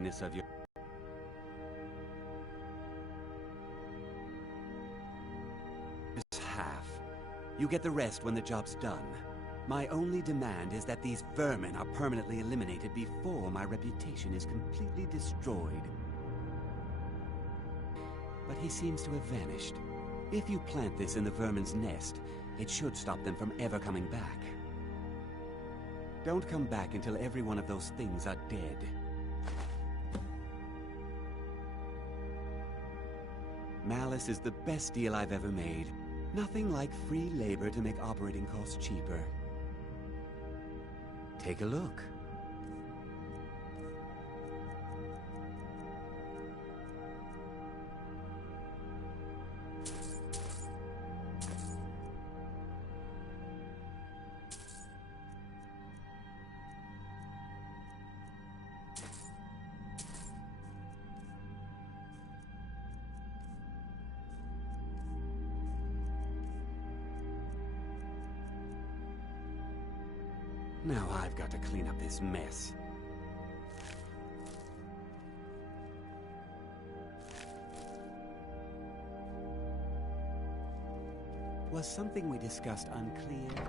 of your half. You get the rest when the job's done. My only demand is that these vermin are permanently eliminated before my reputation is completely destroyed. But he seems to have vanished. If you plant this in the vermin's nest, it should stop them from ever coming back. Don't come back until every one of those things are dead. Malice is the best deal I've ever made. Nothing like free labor to make operating costs cheaper. Take a look. Now I've got to clean up this mess. Was something we discussed unclear?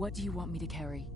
What do you want me to carry?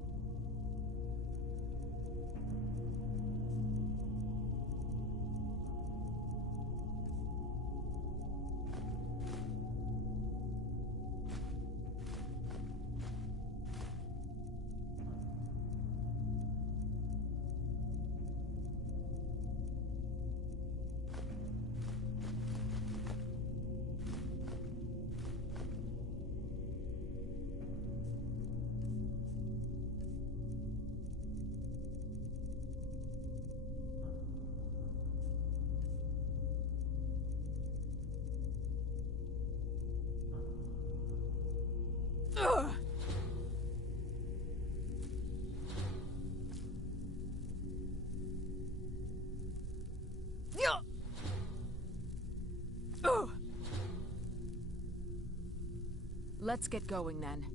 Let's get going then.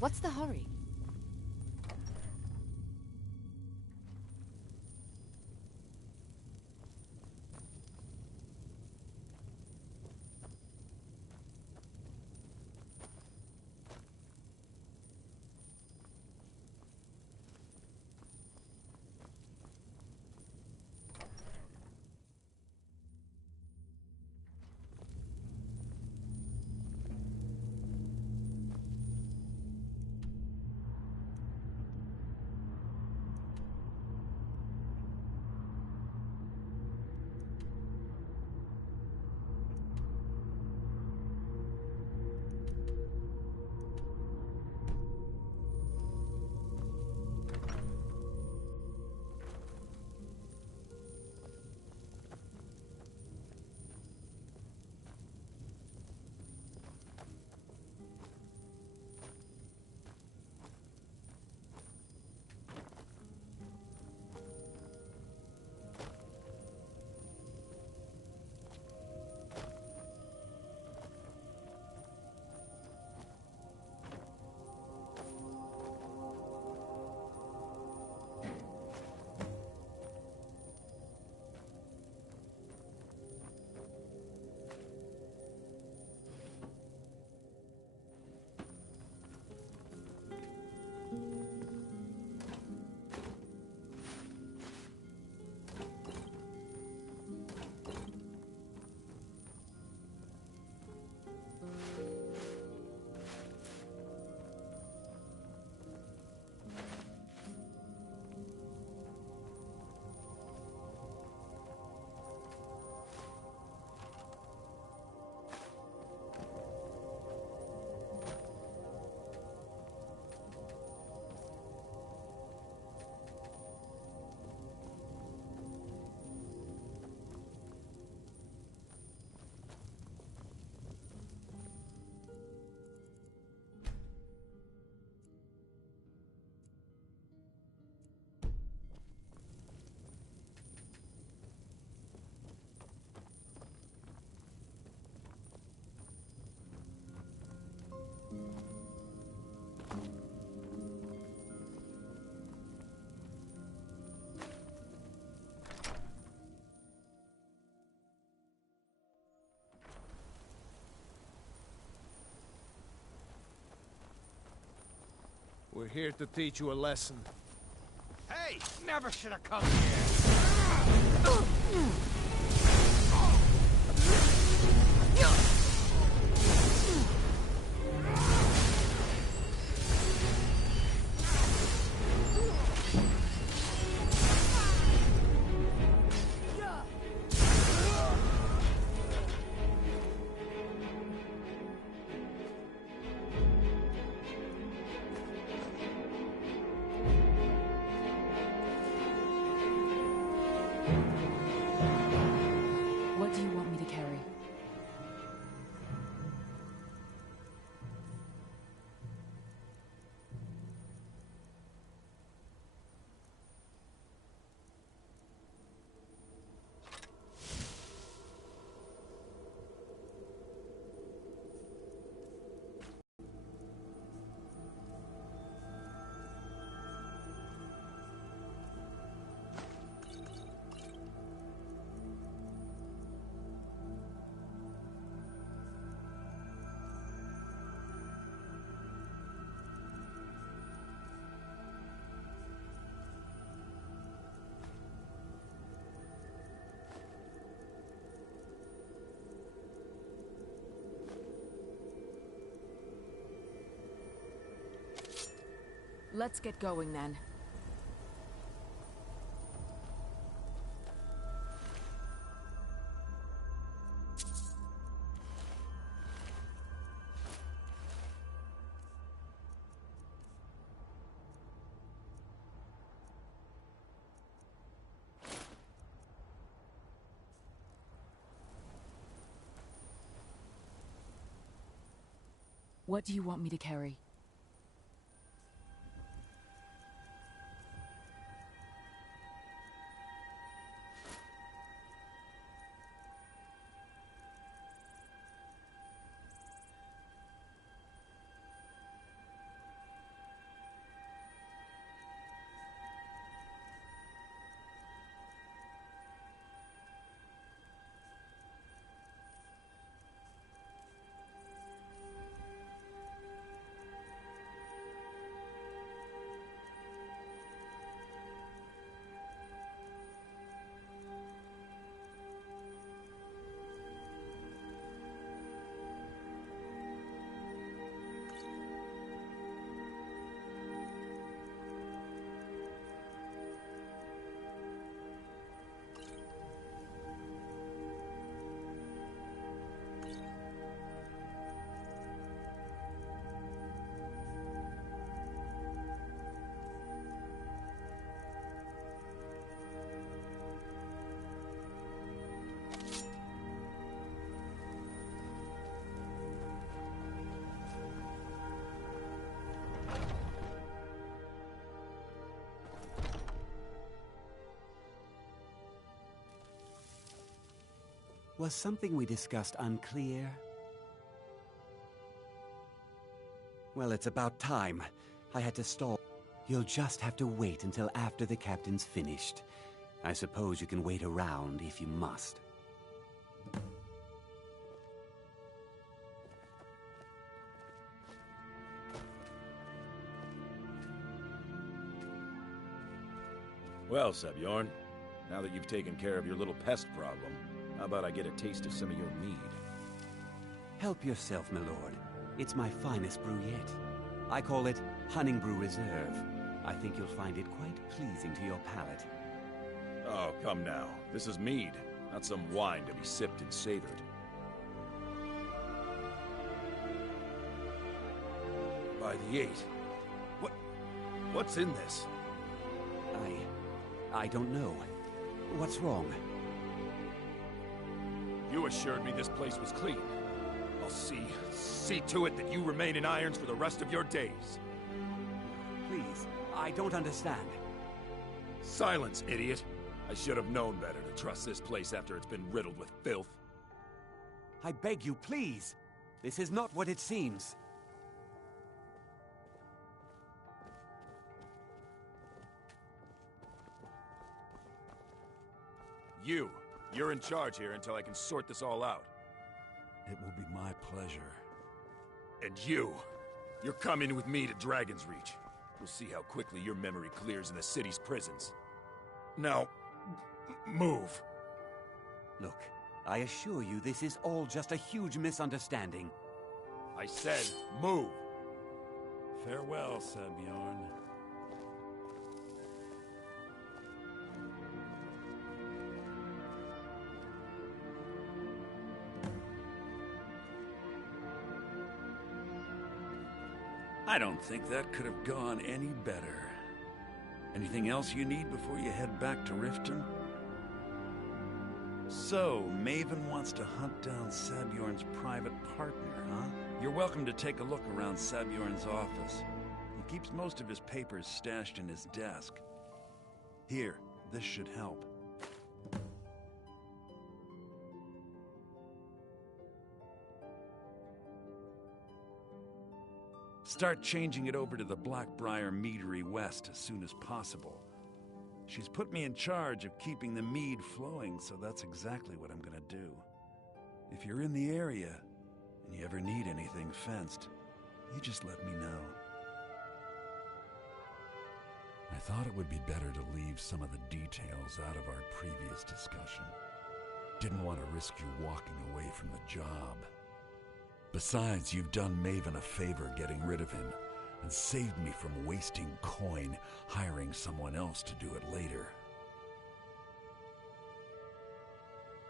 What's the hurry? We're here to teach you a lesson. Hey! Never should have come here! What do you want me to carry? Let's get going then. What do you want me to carry? Was something we discussed unclear? Well, it's about time. I had to stall. You'll just have to wait until after the captain's finished. I suppose you can wait around if you must. Well, Sebjorn, now that you've taken care of your little pest problem, how about I get a taste of some of your mead? Help yourself, my lord. It's my finest brew yet. I call it Honningbrew Reserve. I think you'll find it quite pleasing to your palate. Oh, come now. This is mead, not some wine to be sipped and savored. By the 8. What's in this? I don't know. What's wrong? You assured me this place was clean. I'll see to it that you remain in irons for the rest of your days. Please, I don't understand. Silence, idiot! I should have known better to trust this place after it's been riddled with filth. I beg you, please! This is not what it seems. You're in charge here until I can sort this all out. It will be my pleasure. And you're coming with me to Dragon's Reach. We'll see how quickly your memory clears in the city's prisons. Now, move. Look, I assure you this is all just a huge misunderstanding. I said, move. Farewell, Sebjorn. I don't think that could have gone any better. Anything else you need before you head back to Riften? So, Maven wants to hunt down Sabjorn's private partner, huh? You're welcome to take a look around Sabjorn's office. He keeps most of his papers stashed in his desk. Here, this should help. Start changing it over to the Blackbriar Meadery West as soon as possible. She's put me in charge of keeping the mead flowing, so that's exactly what I'm gonna do. If you're in the area, and you ever need anything fenced, you just let me know. I thought it would be better to leave some of the details out of our previous discussion. Didn't want to risk you walking away from the job. Besides, you've done Maven a favor getting rid of him, and saved me from wasting coin hiring someone else to do it later.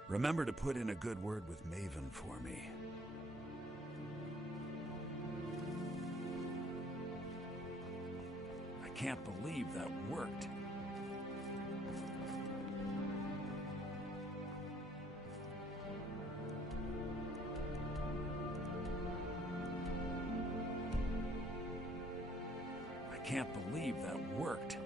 Remember to put in a good word with Maven for me. I can't believe that worked. I can't believe that worked.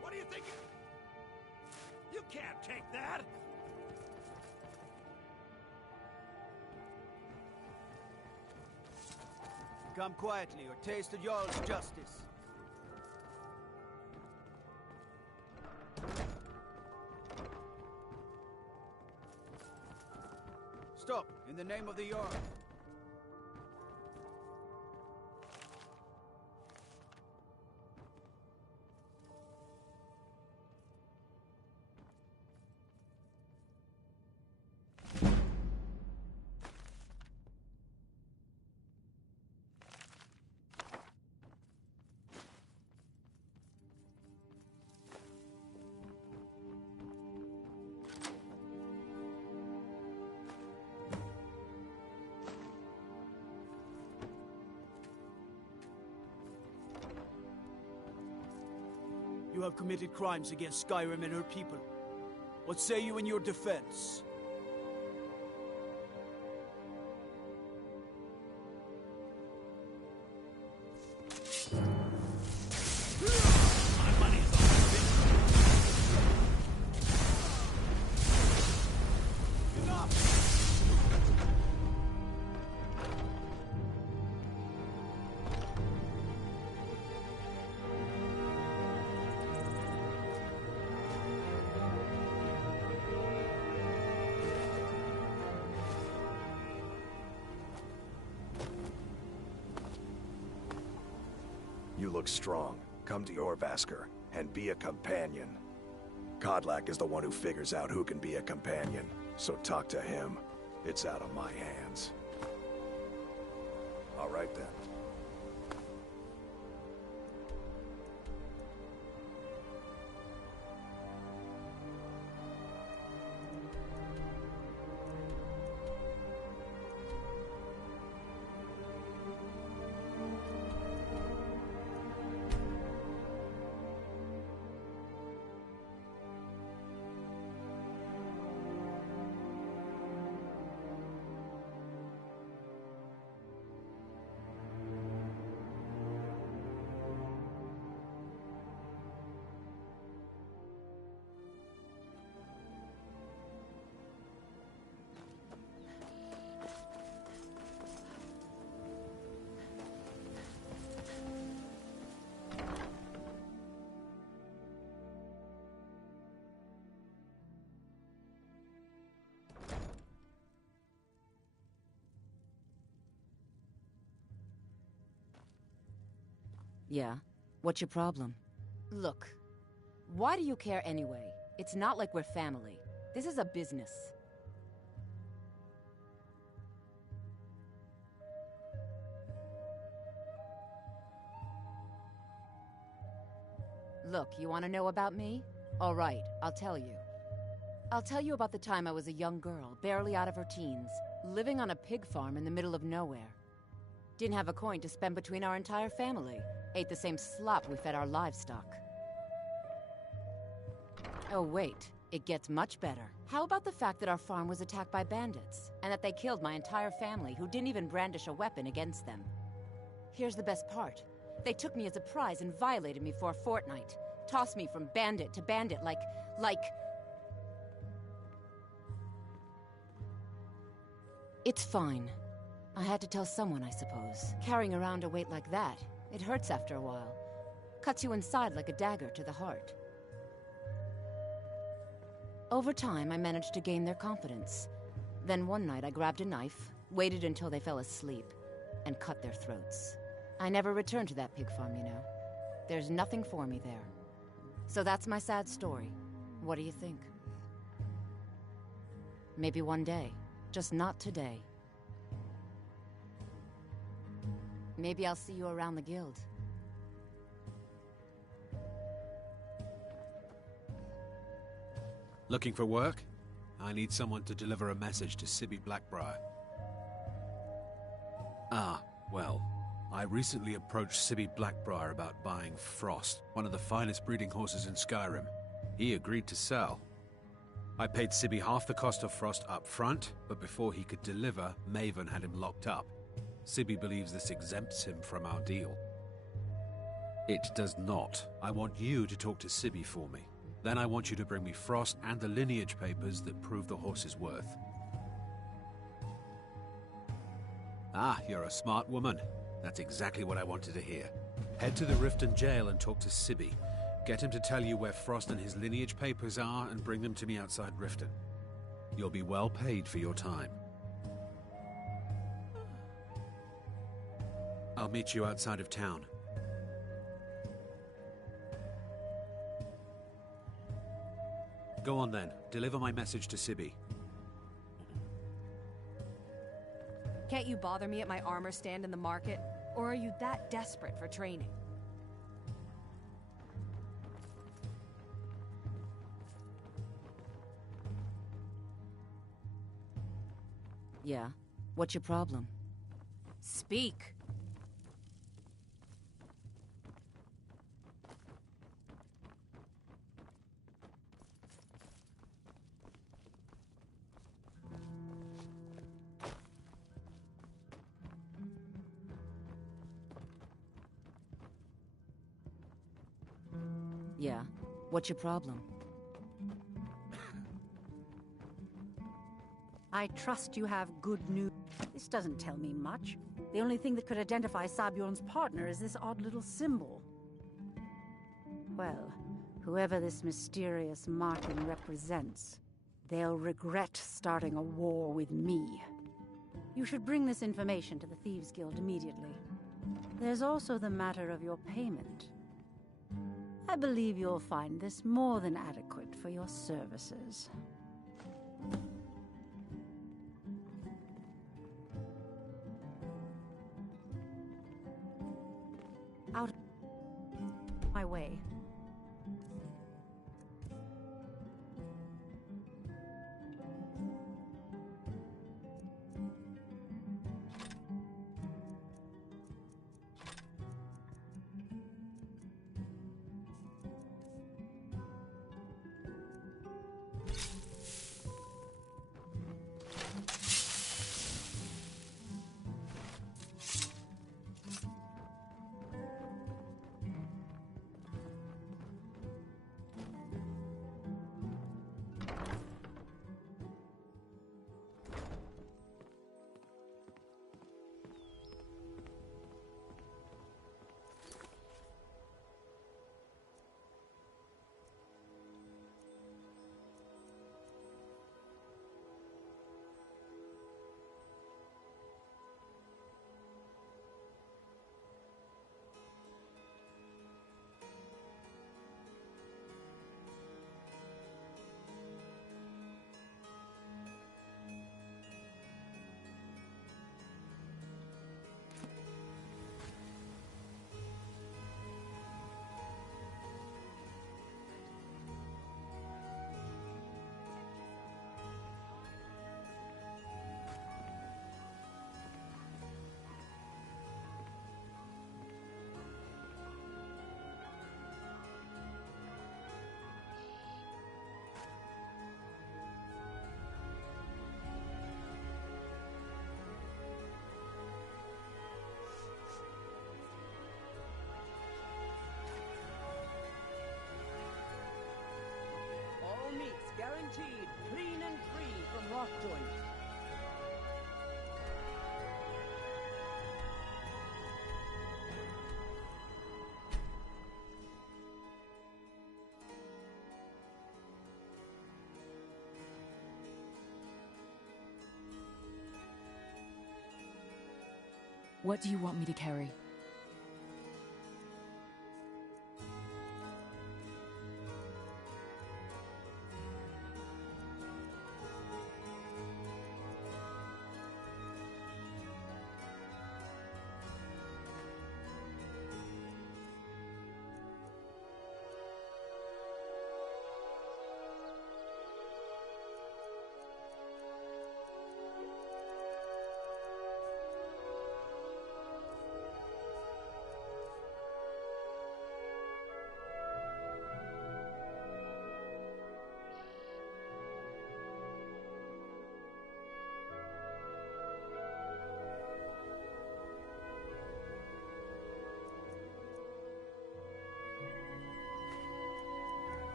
What do you think? You can't take that! Come quietly or taste the Jarl's justice. Stop, in the name of the Jarl. You have committed crimes against Skyrim and her people. What say you in your defense? You look strong. Come to Jorrvaskr and be a companion. Kodlak is the one who figures out who can be a companion, so talk to him. It's out of my hands. All right then. Yeah? What's your problem? Look, why do you care anyway? It's not like we're family. This is a business. Look, you want to know about me? All right, I'll tell you. I'll tell you about the time I was a young girl, barely out of her teens, living on a pig farm in the middle of nowhere. Didn't have a coin to spend between our entire family. Ate the same slop we fed our livestock. Oh wait, it gets much better. How about the fact that our farm was attacked by bandits, and that they killed my entire family who didn't even brandish a weapon against them? Here's the best part. They took me as a prize and violated me for a fortnight. Tossed me from bandit to bandit like... It's fine. I had to tell someone, I suppose. Carrying around a weight like that, it hurts after a while. Cuts you inside like a dagger to the heart. Over time, I managed to gain their confidence. Then one night I grabbed a knife, waited until they fell asleep, and cut their throats. I never returned to that pig farm, you know. There's nothing for me there. So that's my sad story. What do you think? Maybe one day. Just not today. Maybe I'll see you around the guild. Looking for work? I need someone to deliver a message to Sibby Blackbriar. Ah, well, I recently approached Sibby Blackbriar about buying Frost, one of the finest breeding horses in Skyrim. He agreed to sell. I paid Sibby half the cost of Frost up front, but before he could deliver, Maven had him locked up. Sibby believes this exempts him from our deal. It does not. I want you to talk to Sibby for me. Then I want you to bring me Frost and the lineage papers that prove the horse's worth. Ah, you're a smart woman. That's exactly what I wanted to hear. Head to the Riften jail and talk to Sibby. Get him to tell you where Frost and his lineage papers are and bring them to me outside Riften. You'll be well paid for your time. I'll meet you outside of town. Go on then. Deliver my message to Sibby. Can't you bother me at my armor stand in the market? Or are you that desperate for training? Yeah? What's your problem? Speak. Yeah. What's your problem? I trust you have good news. This doesn't tell me much. The only thing that could identify Sabjorn's partner is this odd little symbol. Well, whoever this mysterious marking represents, they'll regret starting a war with me. You should bring this information to the Thieves Guild immediately. There's also the matter of your payment. I believe you'll find this more than adequate for your services. Out of my way. All meats guaranteed clean and free from rock joint. What do you want me to carry?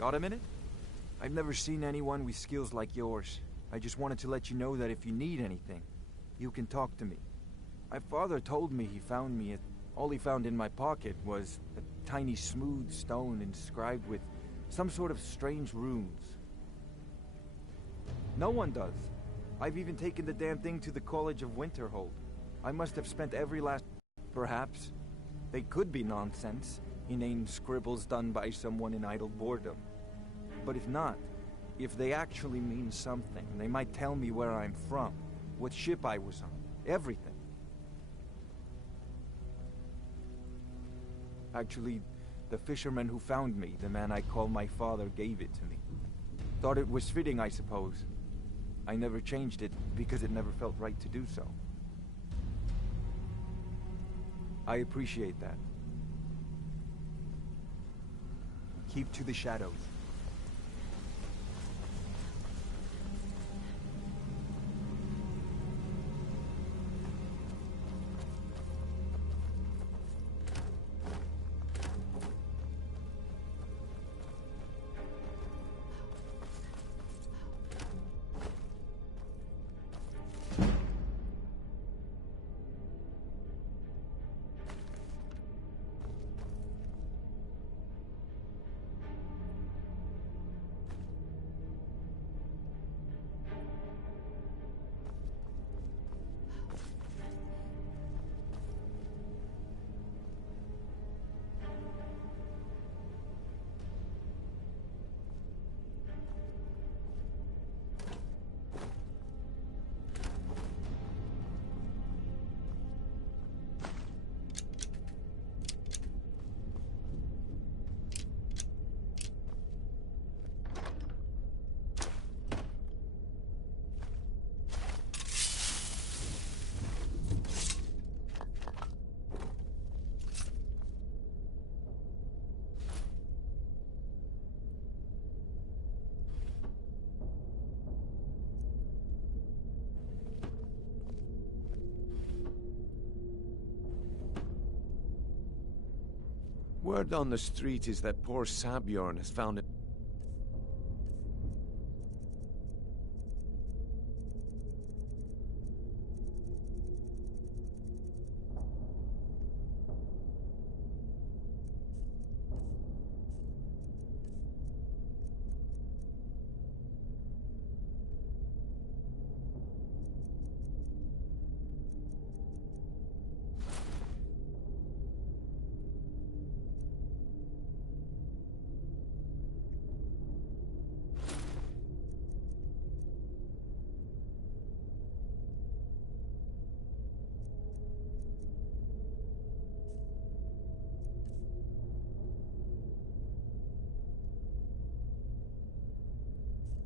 Got a minute? I've never seen anyone with skills like yours. I just wanted to let you know that if you need anything, you can talk to me. My father told me he found me. All he found in my pocket was a tiny smooth stone inscribed with some sort of strange runes. No one does. I've even taken the damn thing to the College of Winterhold. I must have spent every last... Perhaps. They could be nonsense, inane scribbles done by someone in idle boredom. But if not, if they actually mean something, they might tell me where I'm from, what ship I was on, everything. Actually, the fisherman who found me, the man I call my father, gave it to me. Thought it was fitting, I suppose. I never changed it because it never felt right to do so. I appreciate that. Keep to the shadows. Word on the street is that poor Sabjorn has found it.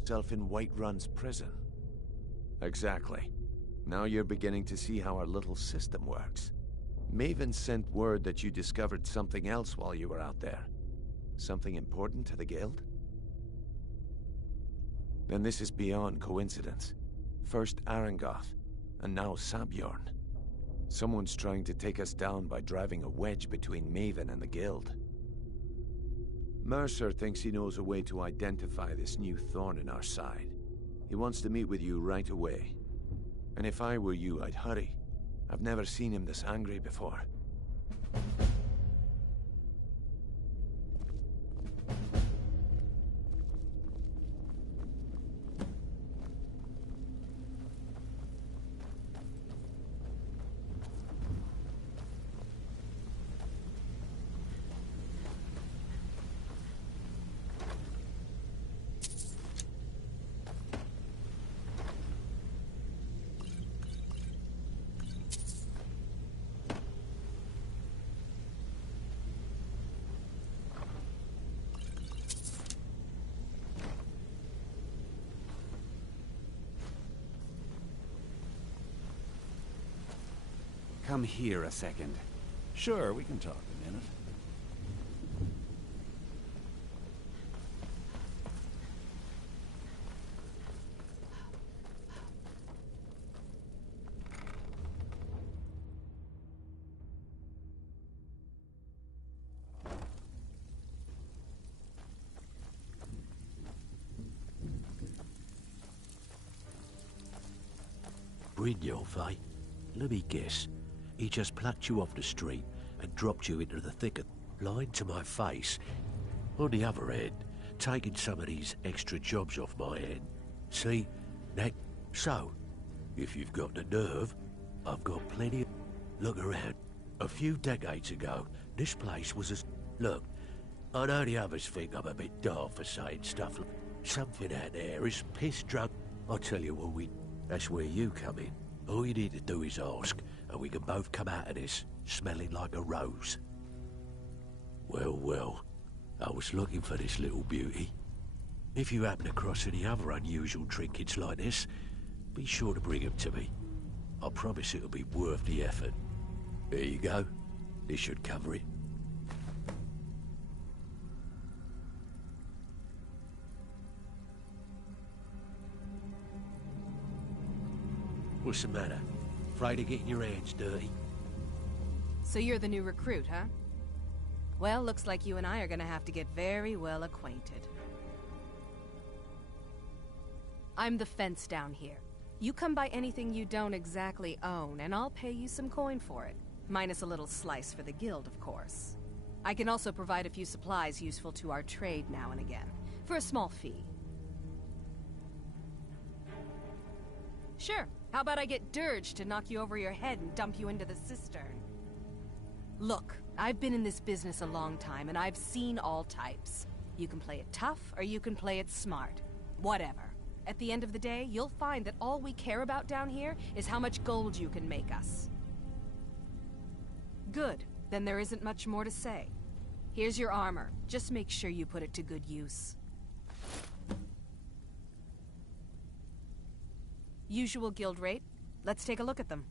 Self in Whiterun's prison. Exactly. Now you're beginning to see how our little system works. Maven sent word that you discovered something else while you were out there. Something important to the Guild? Then this is beyond coincidence. First Arangoth, and now Sabjorn. Someone's trying to take us down by driving a wedge between Maven and the Guild. Mercer thinks he knows a way to identify this new thorn in our side. He wants to meet with you right away. And if I were you, I'd hurry. I've never seen him this angry before. Come here a second. Sure, we can talk a minute. Brynjolf, eh? Let me guess. He just plucked you off the street and dropped you into the thicket. lying to my face. On the other hand, taking some of these extra jobs off my hand. See? That... So, if you've got the nerve, I've got plenty of... Look around. A few decades ago, this place was as... Look, I know the others think I'm a bit daft for saying stuff like... Something out there is piss drunk. I'll tell you what that's where you come in. All you need to do is ask, and we can both come out of this smelling like a rose. Well, well, I was looking for this little beauty. If you happen across any other unusual trinkets like this, be sure to bring them to me. I promise it'll be worth the effort. There you go. This should cover it. What's the matter? Afraid of getting your hands dirty? So you're the new recruit, huh? Well, looks like you and I are gonna have to get very well acquainted. I'm the fence down here. You come by anything you don't exactly own, and I'll pay you some coin for it. Minus a little slice for the guild, of course. I can also provide a few supplies useful to our trade now and again, for a small fee. Sure. How about I get Dirge to knock you over your head and dump you into the cistern? Look, I've been in this business a long time, and I've seen all types. You can play it tough, or you can play it smart. Whatever. At the end of the day, you'll find that all we care about down here is how much gold you can make us. Good. Then there isn't much more to say. Here's your armor. Just make sure you put it to good use. Usual guild rate. Let's take a look at them.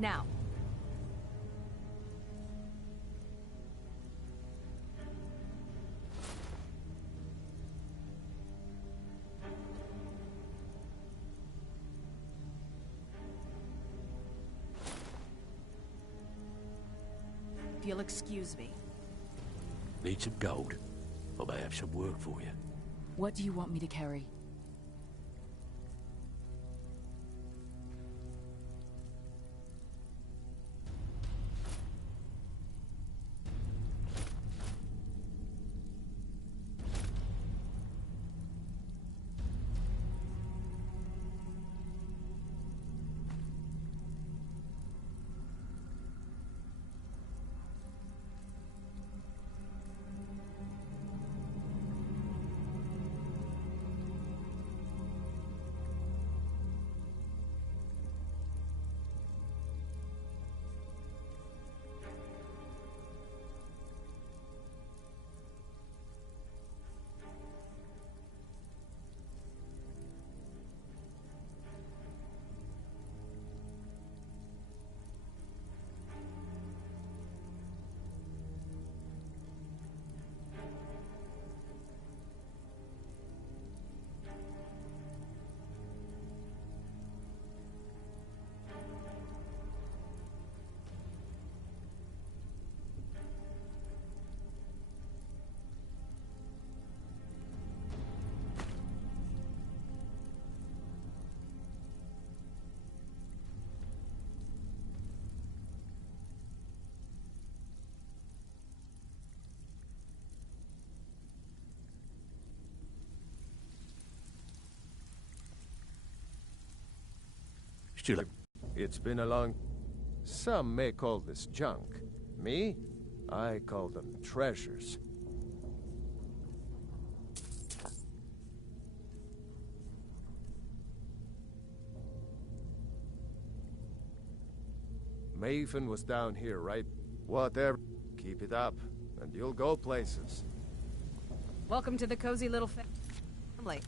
Now. If you'll excuse me. Need some gold? I may have some work for you. What do you want me to carry? Still, It's been a long... Some may call this junk. Me? I call them treasures. Maven was down here, right? Whatever. Keep it up, and you'll go places. Welcome to the cozy little family.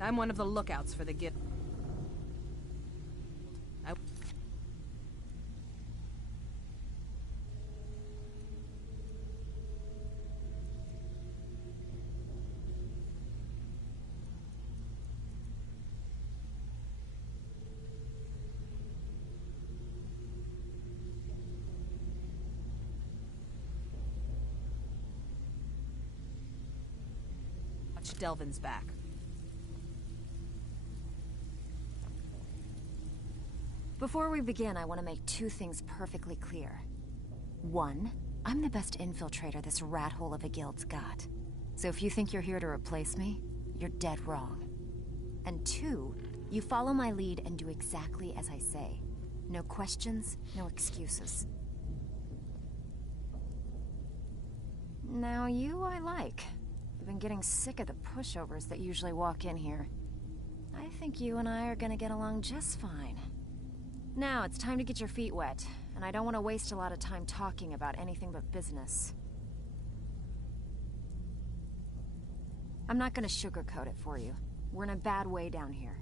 I'm one of the lookouts for the guild. Watch Delvin's back. Before we begin, I want to make two things perfectly clear. One, I'm the best infiltrator this rat hole of a guild's got. So if you think you're here to replace me, you're dead wrong. And two, you follow my lead and do exactly as I say. No questions, no excuses. Now you I like. I've been getting sick of the pushovers that usually walk in here. I think you and I are gonna get along just fine. Now, it's time to get your feet wet, and I don't want to waste a lot of time talking about anything but business. I'm not gonna sugarcoat it for you. We're in a bad way down here.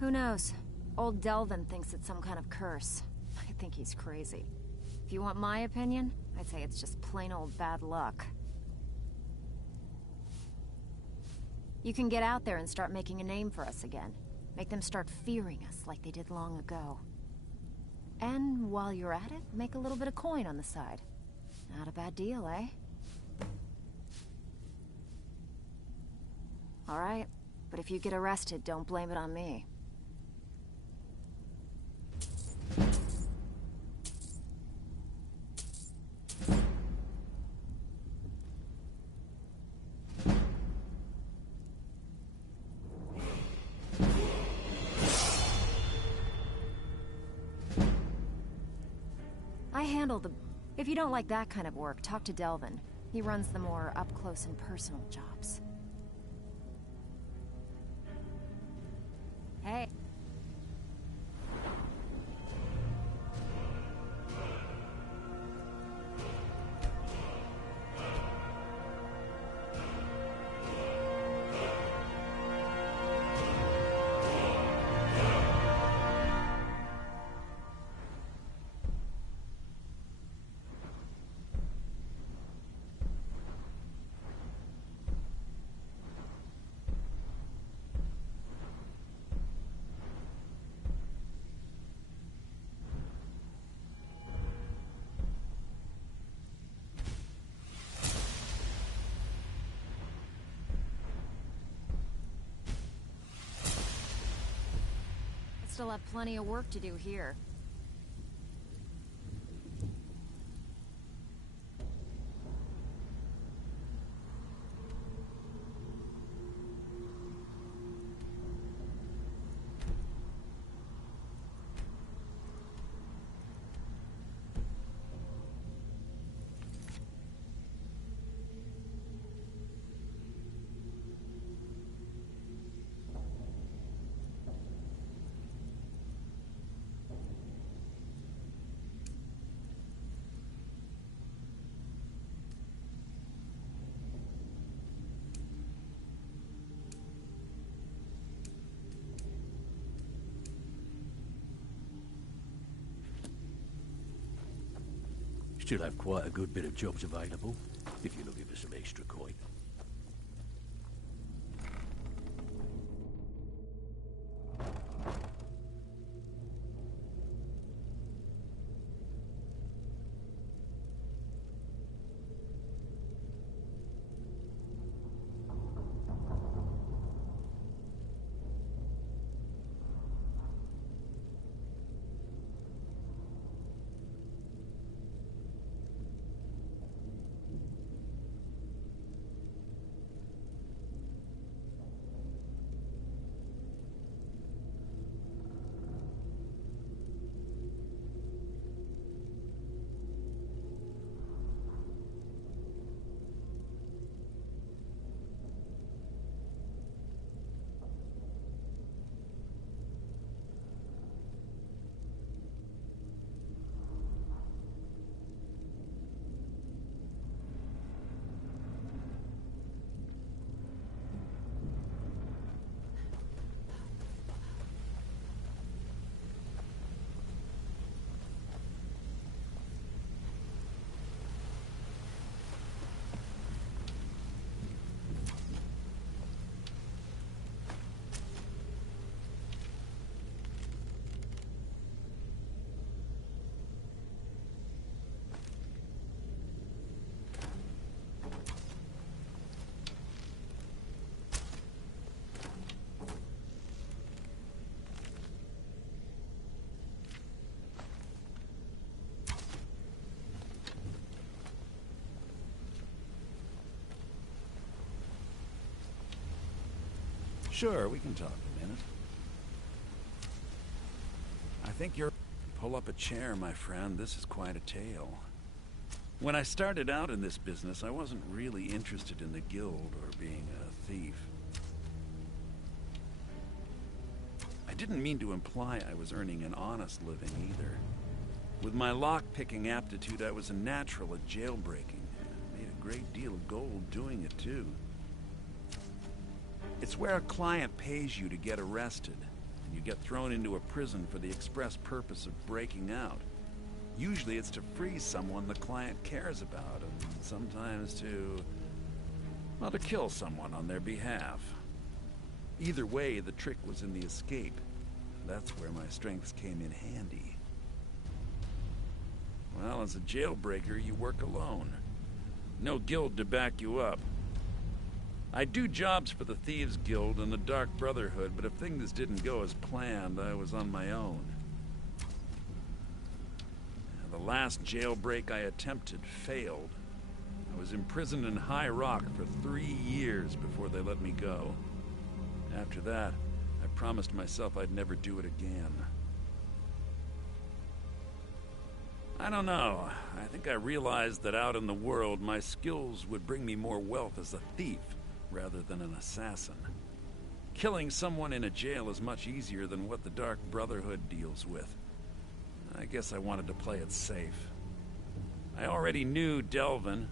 Who knows? Old Delvin thinks it's some kind of curse. I think he's crazy. If you want my opinion, I'd say it's just plain old bad luck. You can get out there and start making a name for us again. Make them start fearing us like they did long ago. And while you're at it, make a little bit of coin on the side. Not a bad deal, eh? All right, but if you get arrested, don't blame it on me. I handle the... If you don't like that kind of work, talk to Delvin. He runs the more up-close and personal jobs. still have plenty of work to do here. Still have quite a good bit of jobs available, if you're looking for some extra coin. Sure, we can talk a minute. I think you're... Pull up a chair, my friend. This is quite a tale. When I started out in this business, I wasn't really interested in the guild or being a thief. I didn't mean to imply I was earning an honest living either. With my lock-picking aptitude, I was a natural at jailbreaking. I made a great deal of gold doing it, too. It's where a client pays you to get arrested, and you get thrown into a prison for the express purpose of breaking out. Usually it's to free someone the client cares about, and sometimes well, to kill someone on their behalf. Either way, the trick was in the escape. That's where my strengths came in handy. Well, as a jailbreaker, you work alone. No guild to back you up. I do jobs for the Thieves Guild and the Dark Brotherhood, but if things didn't go as planned, I was on my own. The last jailbreak I attempted failed. I was imprisoned in High Rock for 3 years before they let me go. After that, I promised myself I'd never do it again. I don't know. I think I realized that out in the world, my skills would bring me more wealth as a thief rather than an assassin. Killing someone in a jail is much easier than what the Dark Brotherhood deals with. I guess I wanted to play it safe. I already knew Delvin.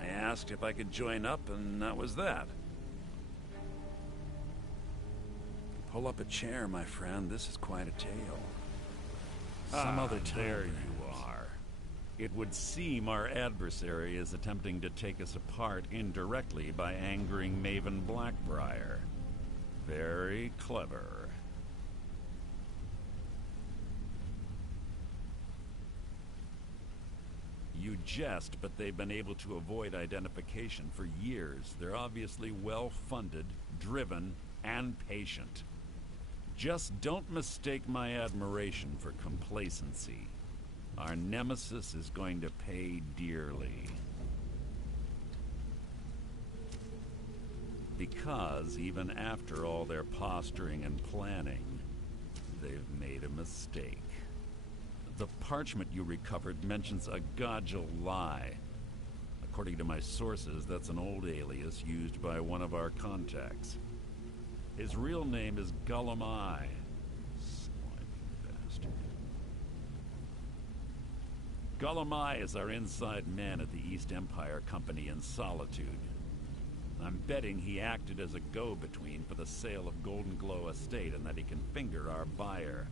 I asked if I could join up, and that was that. Pull up a chair, my friend. This is quite a tale. Some other time. There you are. It would seem our adversary is attempting to take us apart indirectly by angering Maven Blackbriar. Very clever. You jest, but they've been able to avoid identification for years. They're obviously well-funded, driven, and patient. Just don't mistake my admiration for complacency. Our nemesis is going to pay dearly. Because even after all their posturing and planning, they've made a mistake. The parchment you recovered mentions a Godjal lie. According to my sources, that's an old alias used by one of our contacts. His real name is Gullum Eye. Slimy bastard. Gullum Eye is our inside man at the East Empire Company in Solitude. I'm betting he acted as a go-between for the sale of Golden Glow Estate and that he can finger our buyer.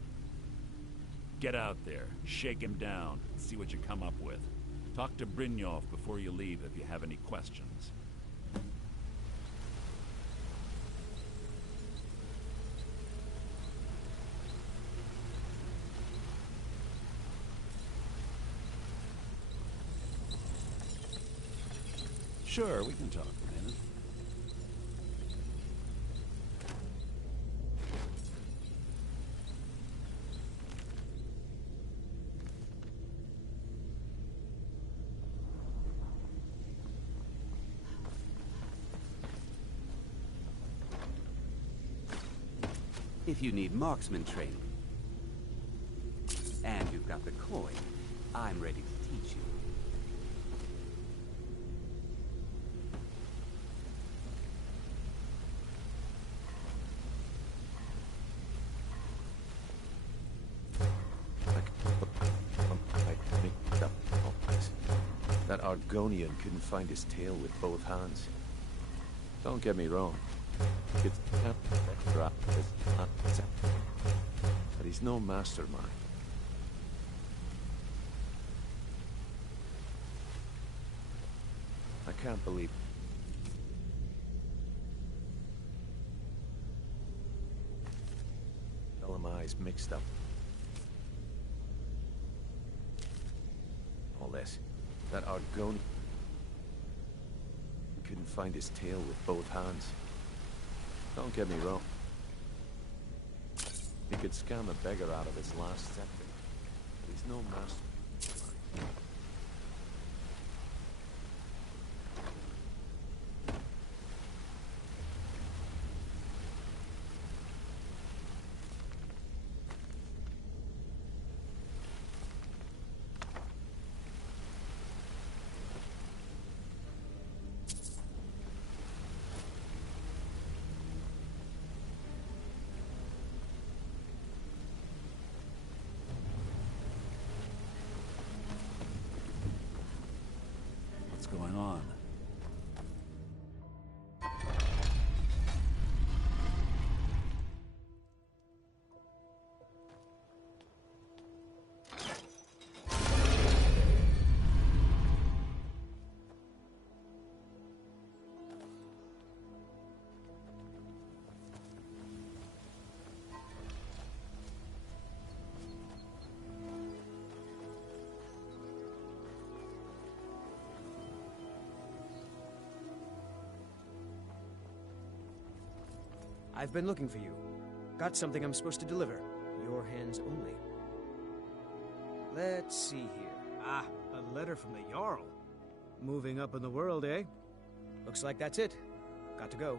Get out there, shake him down, and see what you come up with. Talk to Brynjolf before you leave if you have any questions. Sure, we can talk a minute. If you need marksman training, and you've got the coin, I'm ready to teach you. That Argonian couldn't find his tail with both hands. Don't get me wrong. It's but he's no mastermind. I can't believe LMI's mixed up. All this. That Argonian couldn't find his tail with both hands. Don't get me wrong. He could scam a beggar out of his last scepter. But he's no master. What's going on? I've been looking for you. Got something I'm supposed to deliver. Your hands only. Let's see here. Ah, a letter from the Jarl. Moving up in the world, eh? Looks like that's it. Got to go.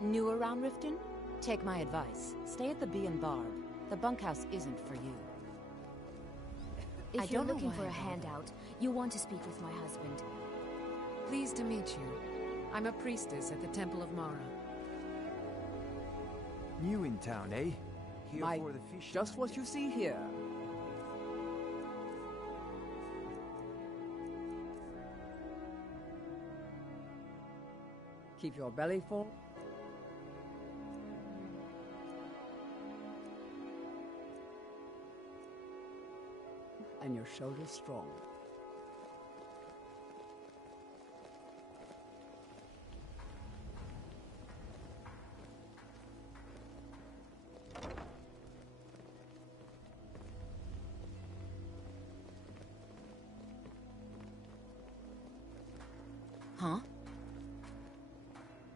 New around Riften? Take my advice. Stay at the Bee and Barb. The bunkhouse isn't for you. If you're looking for a handout, you'll want to speak with my husband. Pleased to meet you. I'm a priestess at the Temple of Mara. New in town, eh? Here My, for the fish. just what you see here. Keep your belly full. And your shoulders strong. Huh?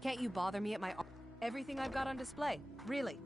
Can't you bother me at my... Everything I've got on display. Really.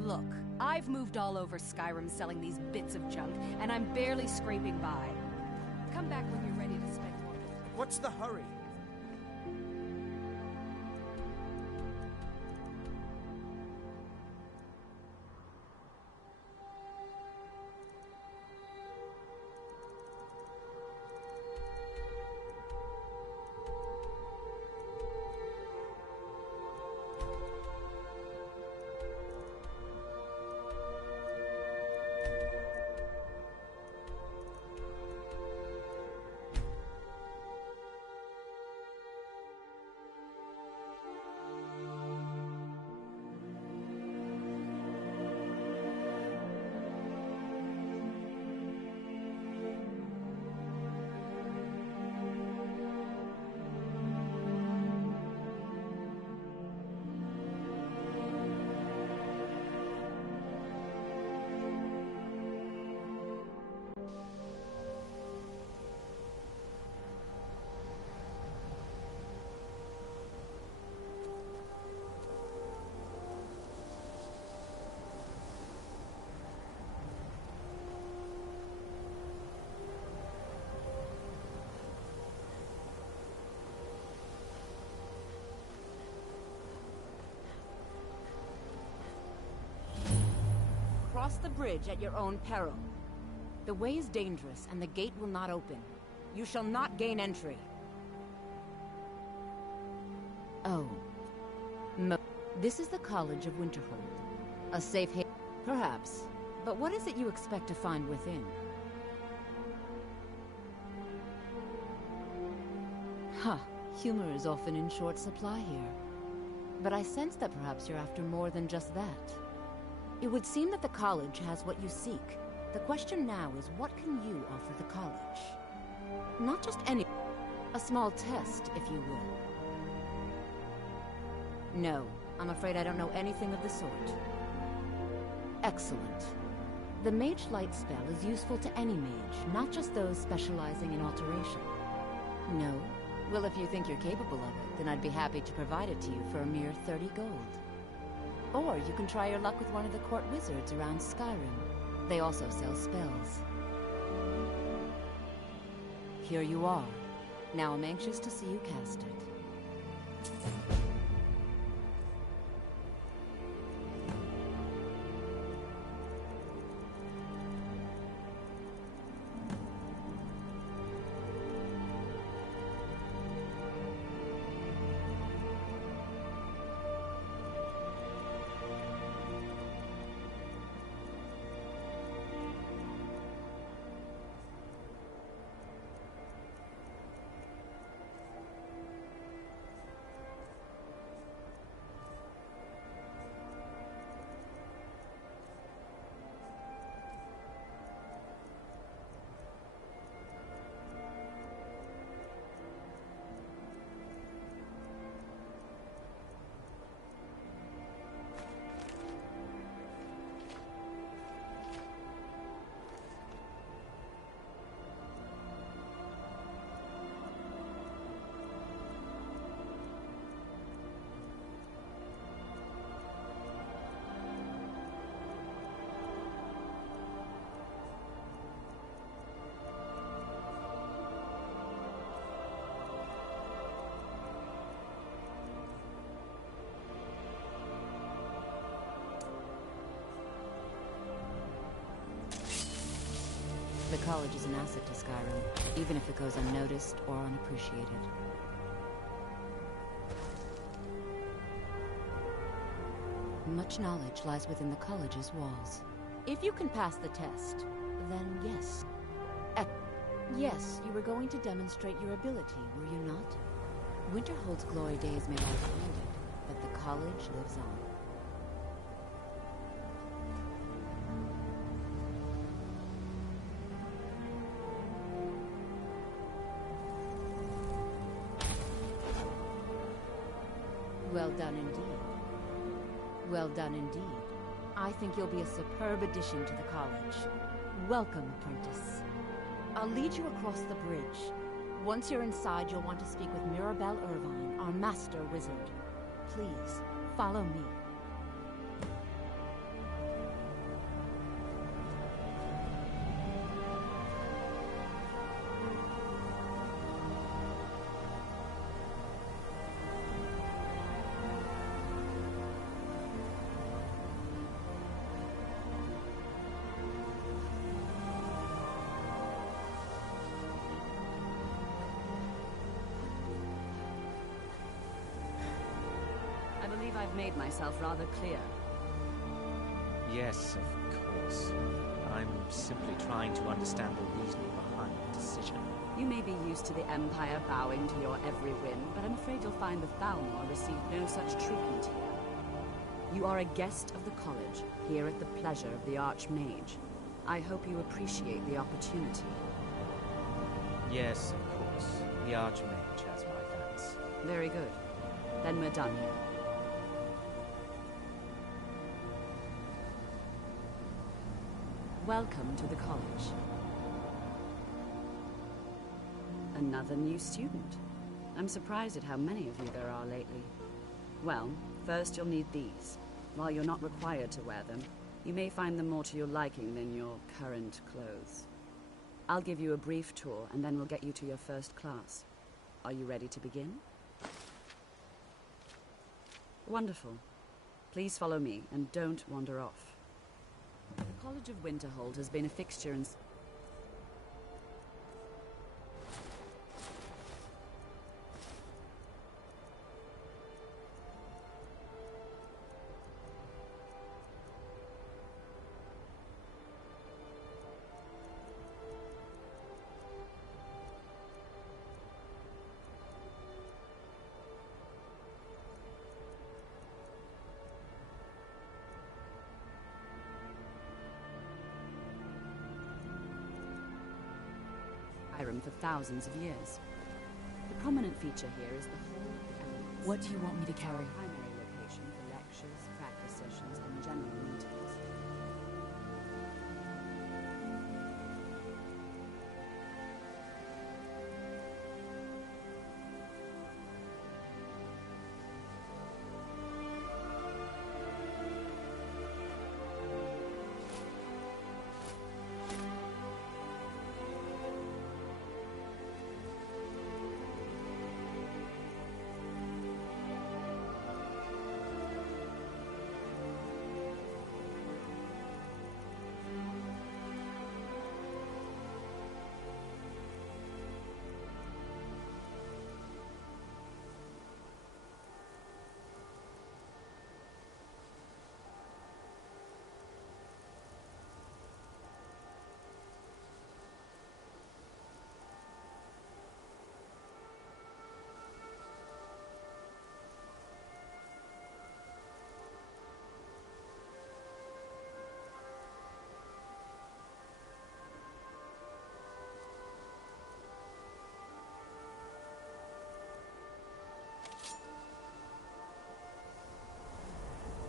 Look, I've moved all over Skyrim selling these bits of junk, and I'm barely scraping by. Come back when you're ready to spend more. What's the hurry? Cross the bridge at your own peril. The way is dangerous, and the gate will not open. You shall not gain entry. Oh. This is the College of Winterhold. A safe haven? Perhaps. But what is it you expect to find within? Huh. Humor is often in short supply here. But I sense that perhaps you're after more than just that. It would seem that the college has what you seek. The question now is, what can you offer the college? Not just any... A small test, if you will. No, I'm afraid I don't know anything of the sort. Excellent. The Mage Light spell is useful to any mage, not just those specializing in alteration. No? Well, if you think you're capable of it, then I'd be happy to provide it to you for a mere 30 gold. Or you can try your luck with one of the court wizards around Skyrim. They also sell spells. Here you are. Now I'm anxious to see you cast it. The college is an asset to Skyrim, even if it goes unnoticed or unappreciated. Much knowledge lies within the college's walls. If you can pass the test, then yes. Yes, you were going to demonstrate your ability, were you not? Winterhold's glory days may lie behind it, but the college lives on. Well done indeed. Well done indeed. I think you'll be a superb addition to the college. Welcome, apprentice. I'll lead you across the bridge. Once you're inside, you'll want to speak with Mirabelle Irvine, our master wizard. Please, follow me. I believe I've made myself rather clear. Yes, of course. I'm simply trying to understand the reasoning behind the decision. You may be used to the Empire bowing to your every whim, but I'm afraid you'll find the Thalmor receive no such treatment here. You are a guest of the college, here at the pleasure of the Archmage. I hope you appreciate the opportunity. Yes, of course. The Archmage has my thanks. Very good. Then we're done here. Welcome to the college. Another new student. I'm surprised at how many of you there are lately. Well, first you'll need these. While you're not required to wear them, you may find them more to your liking than your current clothes. I'll give you a brief tour, and then we'll get you to your first class. Are you ready to begin? Wonderful. Please follow me, and don't wander off. The College of Winterhold has been a fixture in... Skyrim for thousands of years. The prominent feature here is the Hall of the Elements. What do you want me to carry? Primary location for lectures, practice sessions, and general meetings.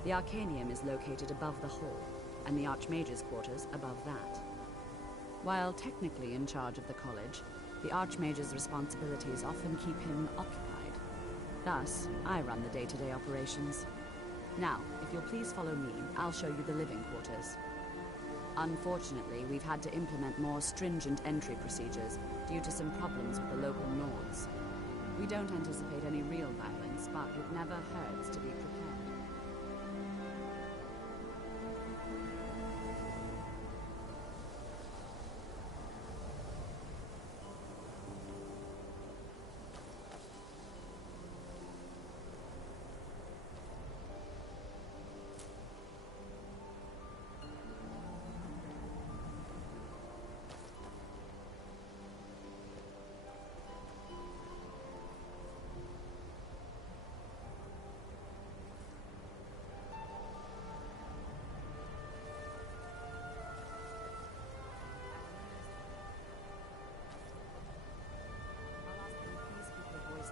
The Arcanium is located above the hall, and the Archmage's quarters above that. While technically in charge of the college, the Archmage's responsibilities often keep him occupied. Thus, I run the day-to-day operations. Now, if you'll please follow me, I'll show you the living quarters. Unfortunately, we've had to implement more stringent entry procedures due to some problems with the local Nords. We don't anticipate any real violence, but it never hurts to be prepared.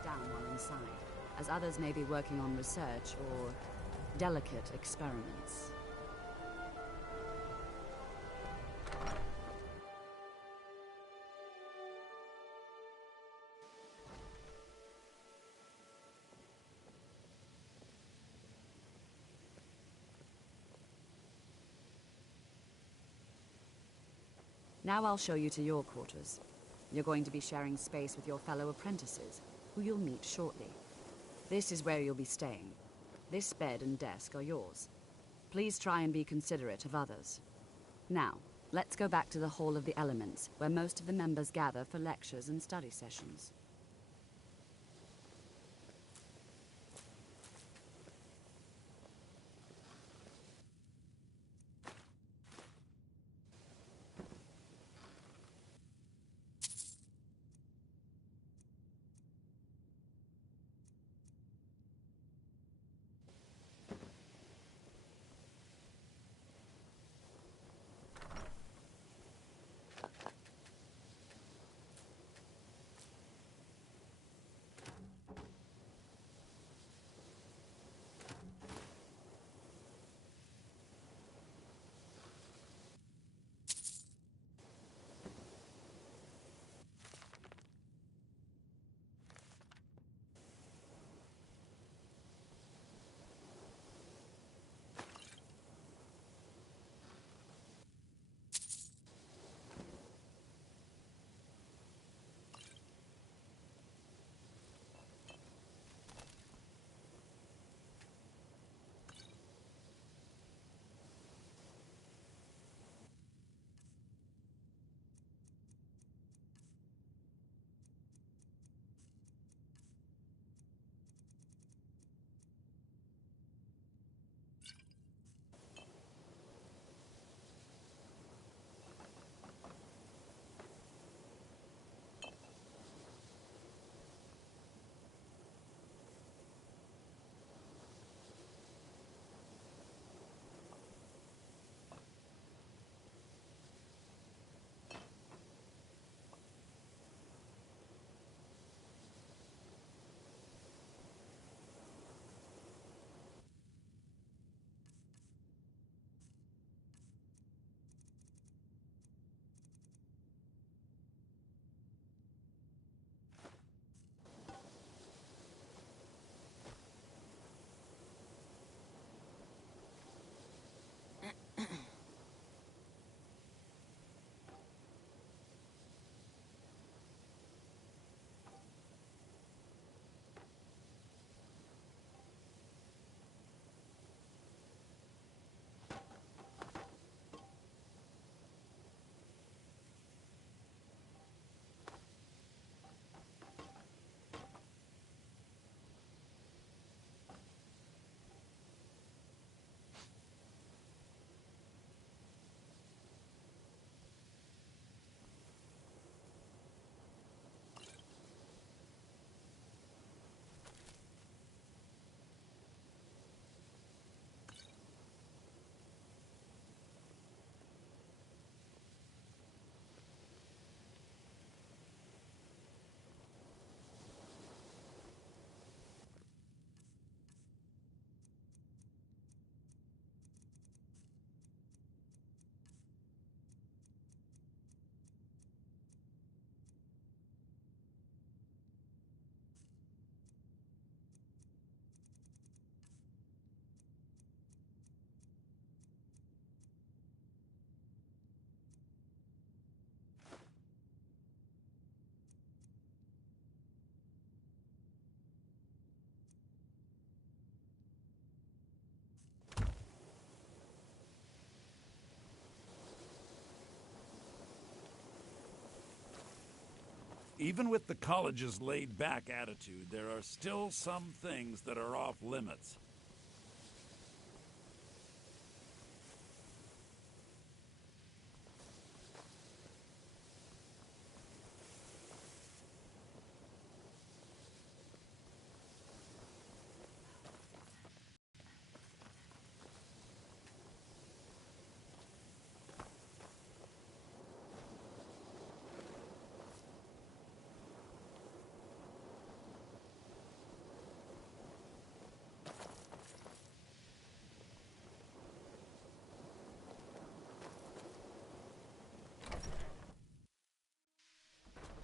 Down while inside, as others may be working on research or delicate experiments. Now I'll show you to your quarters. You're going to be sharing space with your fellow apprentices, who you'll meet shortly. This is where you'll be staying. This bed and desk are yours. Please try and be considerate of others. Now, let's go back to the Hall of the Elements, where most of the members gather for lectures and study sessions. Even with the college's laid-back attitude, there are still some things that are off limits.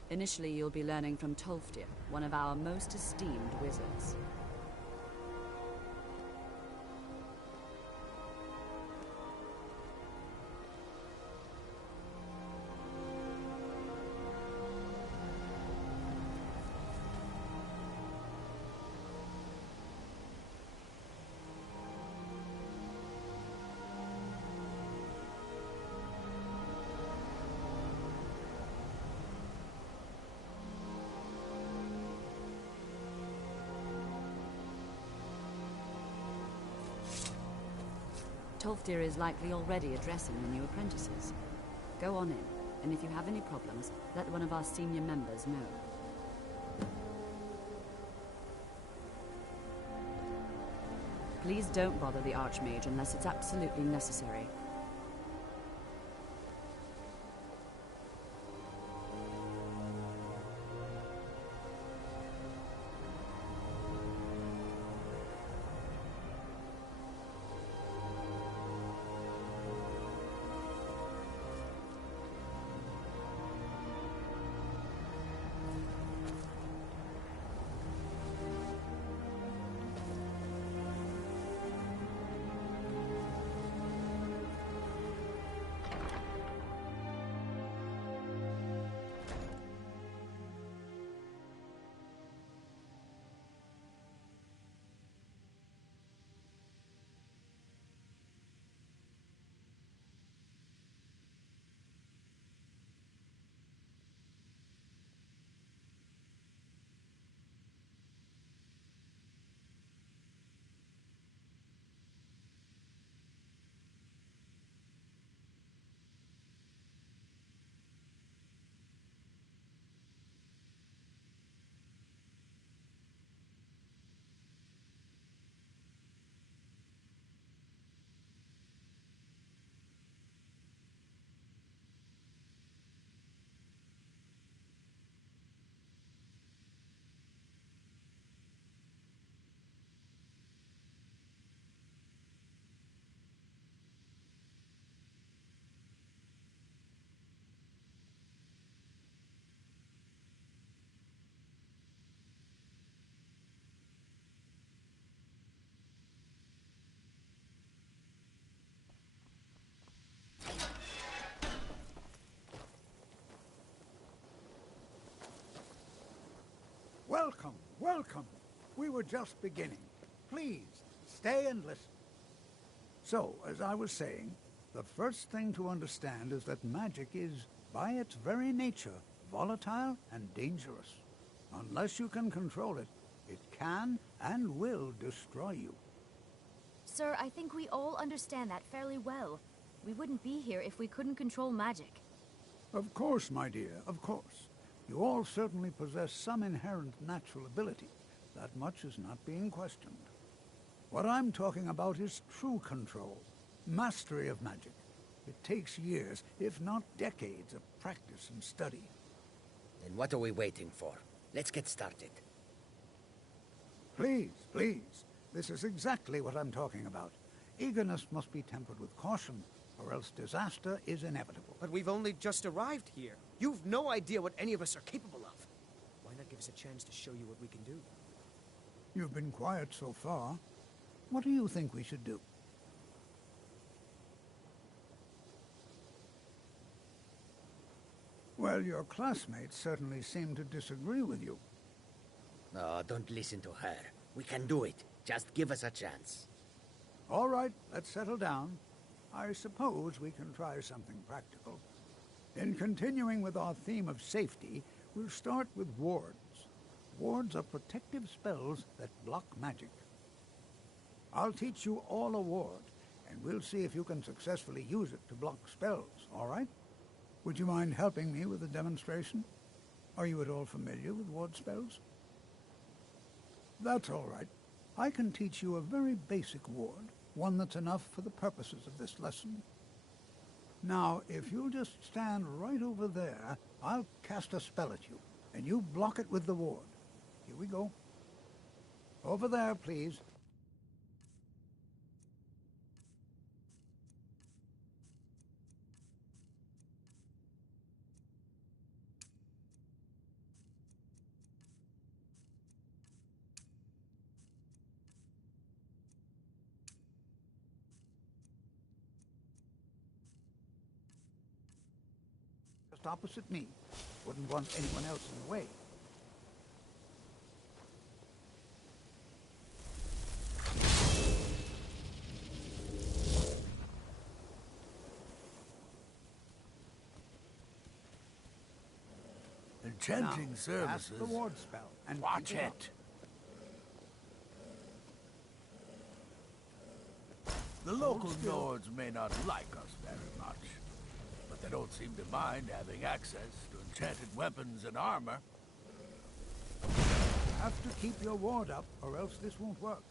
Initially, you'll be learning from Tolfdir, one of our most esteemed wizards. Tolfdir is likely already addressing the new apprentices. Go on in, and if you have any problems, let one of our senior members know. Please don't bother the Archmage unless it's absolutely necessary. Welcome, welcome. We were just beginning. Please, stay and listen. So, as I was saying, the first thing to understand is that magic is, by its very nature, volatile and dangerous. Unless you can control it, it can and will destroy you. Sir, I think we all understand that fairly well. We wouldn't be here if we couldn't control magic. Of course, my dear, of course. You all certainly possess some inherent natural ability. That much is not being questioned. What I'm talking about is true control, mastery of magic. It takes years, if not decades, of practice and study. Then what are we waiting for? Let's get started. Please, please. This is exactly what I'm talking about. Eagerness must be tempered with caution, or else disaster is inevitable. But we've only just arrived here. You've no idea what any of us are capable of. Why not give us a chance to show you what we can do? You've been quiet so far. What do you think we should do? Well, your classmates certainly seem to disagree with you. No, don't listen to her. We can do it. Just give us a chance. All right, let's settle down. I suppose we can try something practical. In continuing with our theme of safety, We'll start with wards. Wards are protective spells that block magic. I'll teach you all a ward, and we'll see if you can successfully use it to block spells, all right? Would you mind helping me with the demonstration? Are you at all familiar with ward spells? That's all right. I can teach you a very basic ward, one that's enough for the purposes of this lesson. Now, if you'll just stand right over there, I'll cast a spell at you, and you block it with the ward. Here we go. Over there, please. Just opposite me. Wouldn't want anyone else in the way. Enchanting now, services. Cast the ward spell and watch keep it. The local Nords may not like us very much, but they don't seem to mind having access to enchanted weapons and armor. You have to keep your ward up, or else this won't work.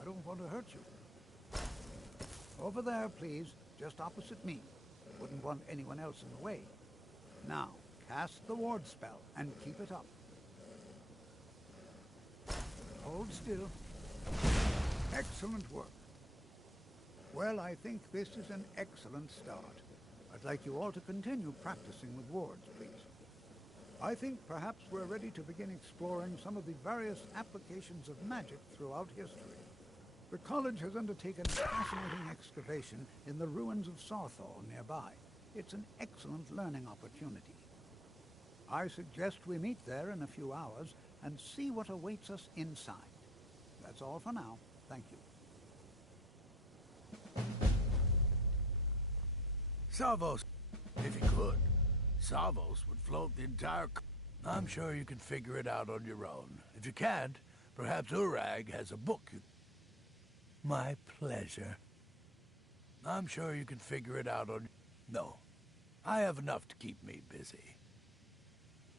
I don't want to hurt you. Over there, please, just opposite me. Wouldn't want anyone else in the way. Now, cast the ward spell and keep it up. Hold still. Excellent work. Well, I think this is an excellent start. I'd like you all to continue practicing with wards, please. I think perhaps we're ready to begin exploring some of the various applications of magic throughout history. The college has undertaken a fascinating excavation in the ruins of Saarthal nearby. It's an excellent learning opportunity. I suggest we meet there in a few hours and see what awaits us inside. That's all for now. Thank you. Savos, if he could. Savos would float the entire... I'm sure you can figure it out on your own. If you can't, perhaps Urag has a book you... My pleasure. I'm sure you can figure it out on... No. I have enough to keep me busy.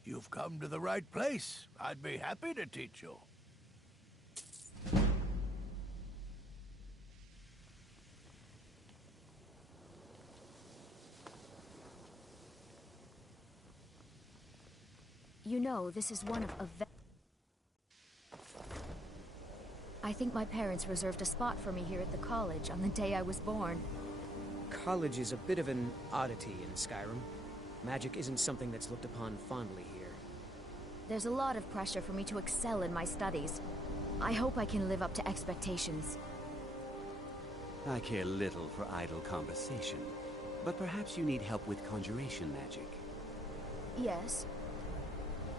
You've come to the right place. I'd be happy to teach you. You know, this is one of I think my parents reserved a spot for me here at the college on the day I was born. College is a bit of an oddity in Skyrim. Magic isn't something that's looked upon fondly here. There's a lot of pressure for me to excel in my studies. I hope I can live up to expectations. I care little for idle conversation, but perhaps you need help with conjuration magic. Yes.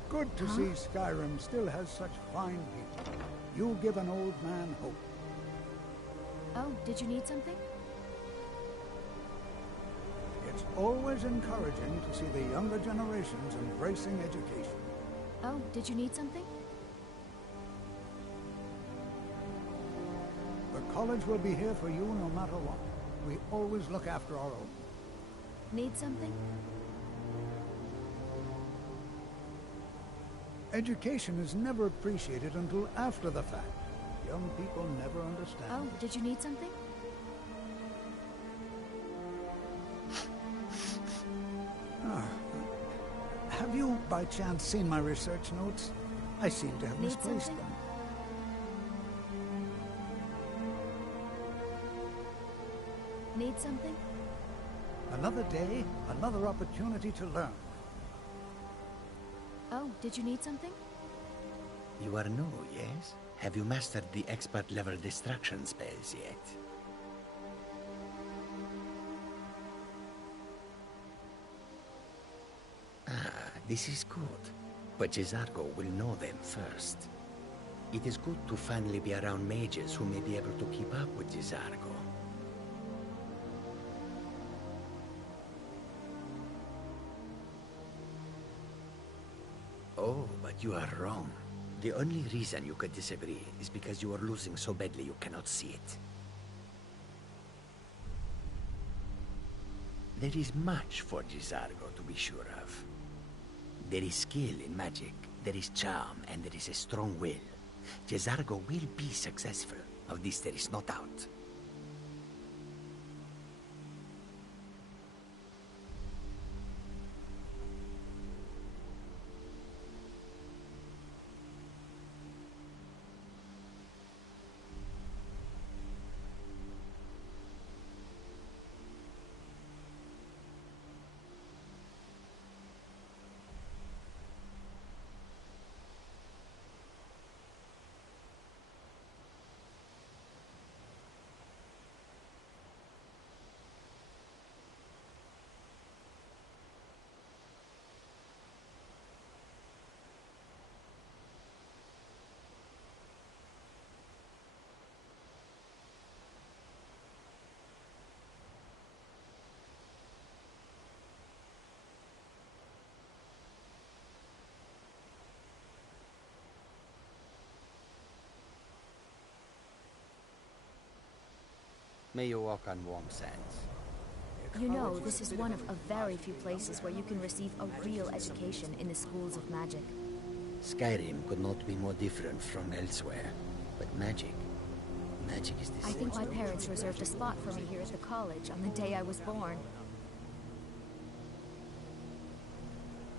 Good to see Skyrim still has such fine people. You give an old man hope. Oh, did you need something? It's always encouraging to see the younger generations embracing education. Oh, did you need something? The college will be here for you no matter what. We always look after our own. Need something? Education is never appreciated until after the fact. Young people never understand. Oh, did you need something? Have you, by chance, seen my research notes? I seem to have Need misplaced something? them. Need something? Another day, another opportunity to learn. Oh, did you need something? You are new, yes? Have you mastered the expert-level distraction spells yet? This is good, but J'zargo will know them first. It is good to finally be around mages who may be able to keep up with J'zargo. Oh, but you are wrong. The only reason you could disagree is because you are losing so badly you cannot see it. There is much for J'zargo to be sure of. There is skill in magic, there is charm, and there is a strong will. J'zargo will be successful. Of this there is no doubt. May you walk on warm sands. You know, this is one of a very few places where you can receive a real education in the schools of magic. Skyrim could not be more different from elsewhere. But magic is the same. I think my parents reserved a spot for me here at the college on the day I was born.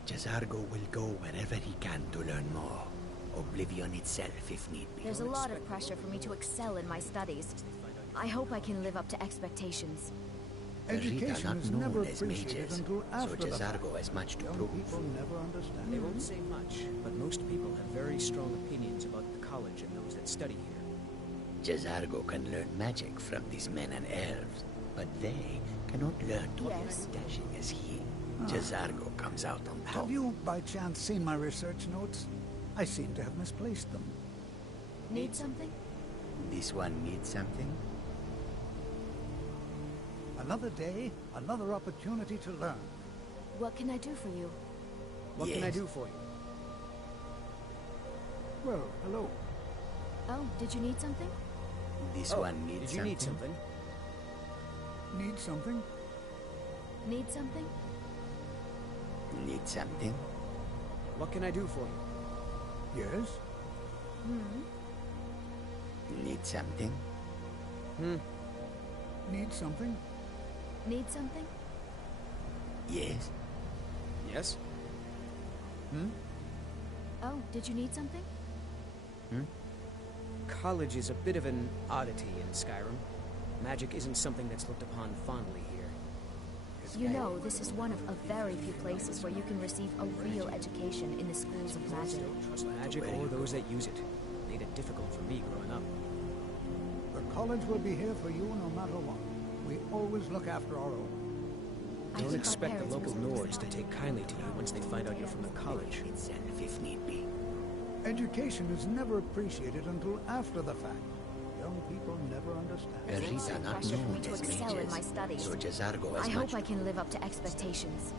J'zargo will go wherever he can to learn more. Oblivion itself, if need be. There's a lot of pressure for me to excel in my studies. I hope I can live up to expectations. Education is never appreciated until after the fact. J'zargo has much to prove. People never understand. They won't say much, but most people have very strong opinions about the college and those that study here. J'zargo can learn magic from these men and elves, but they cannot learn to be as dashing as he. J'zargo comes out on top. Have you, by chance, seen my research notes? I seem to have misplaced them. Need something? This one needs something? Another day, another opportunity to learn. What can I do for you? What can I do for you? Well, hello. Oh, did you need something? This one needs something. Did you need something? Need something? Need something? Need something? What can I do for you? Yes? Need something? Need something? Need something? Yes. Yes? Oh, did you need something? College is a bit of an oddity in Skyrim. Magic isn't something that's looked upon fondly here. You know, this is one of a very few places where you can receive a real education in the schools of magic. Trust magic or those that use it. Made it difficult for me growing up. The college will be here for you no matter what. We always look after our own. Don't expect the local Nords to take kindly to you once they find out you're from the college. Itself, if need be. Education is never appreciated until after the fact. Young people never understand. Erisa are not Pressure for me known to as excel in my mages, studies. so J'zargo has I much hope I can live up to expectations.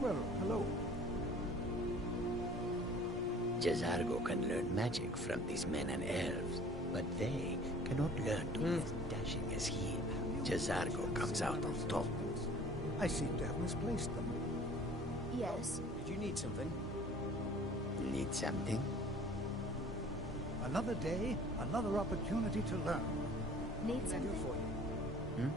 Well, hello. J'zargo can learn magic from these men and elves, but they cannot learn to be as dashing as he. J'zargo comes out on top. I seem to have misplaced them. Yes. Did you need something? Need something? Another day, another opportunity to learn. Need What can I do something? for you?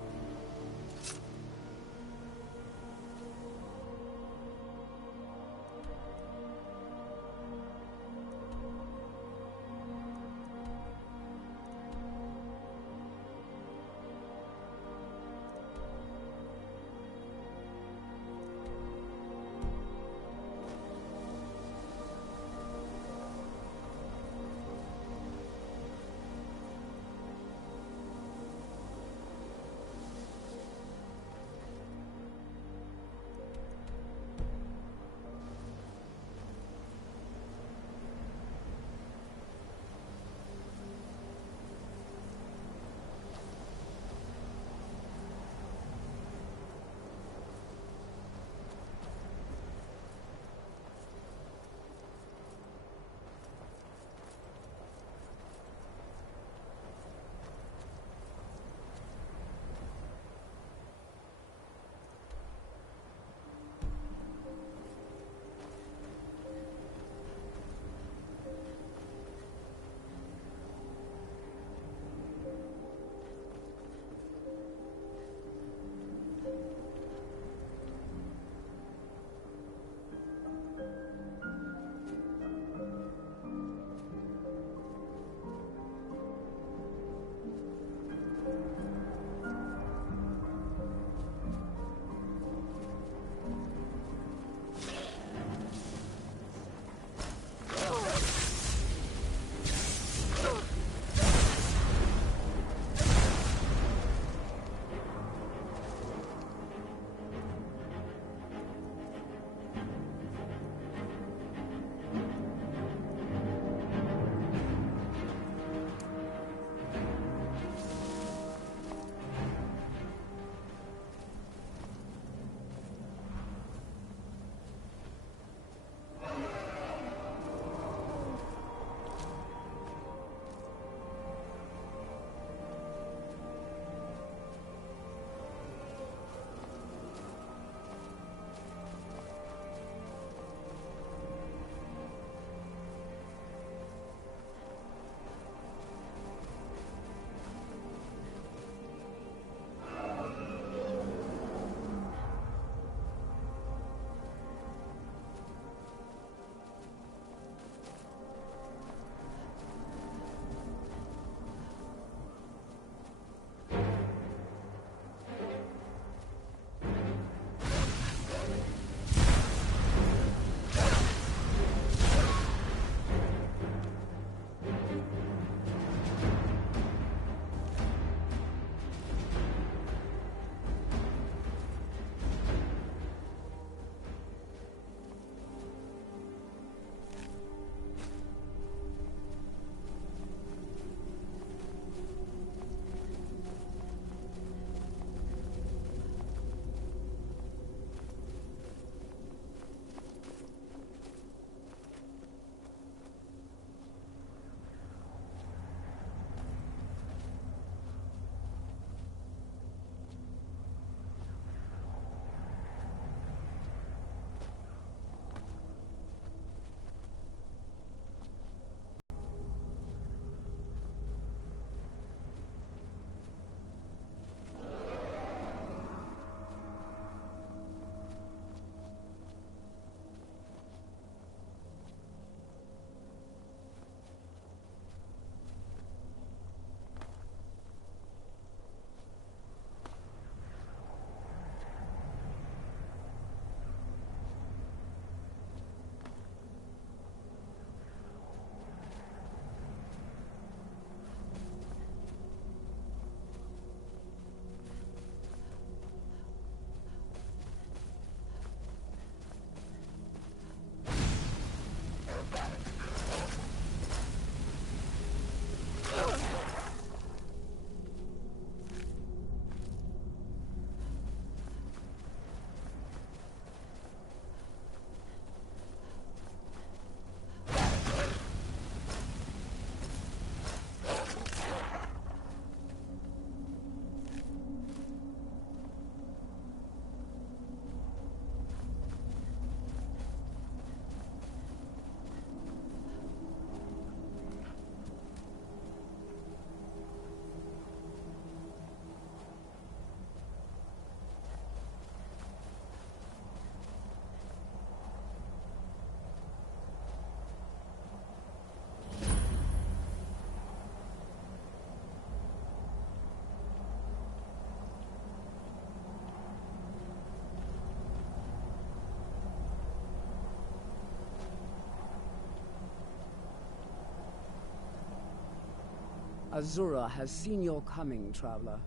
Azura has seen your coming, traveler.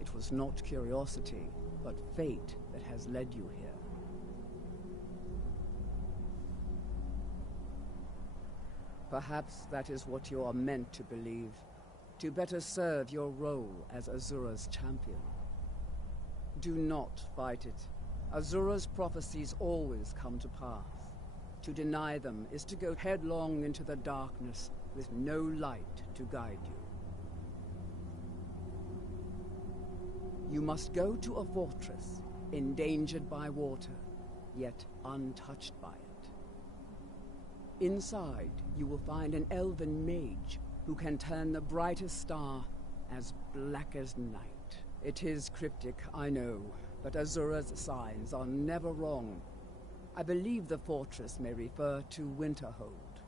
It was not curiosity, but fate that has led you here. Perhaps that is what you are meant to believe, to better serve your role as Azura's champion. Do not fight it. Azura's prophecies always come to pass. To deny them is to go headlong into the darkness with no light to guide you. You must go to a fortress, endangered by water, yet untouched by it. Inside, you will find an elven mage who can turn the brightest star as black as night. It is cryptic, I know, but Azura's signs are never wrong. I believe the fortress may refer to Winterhold.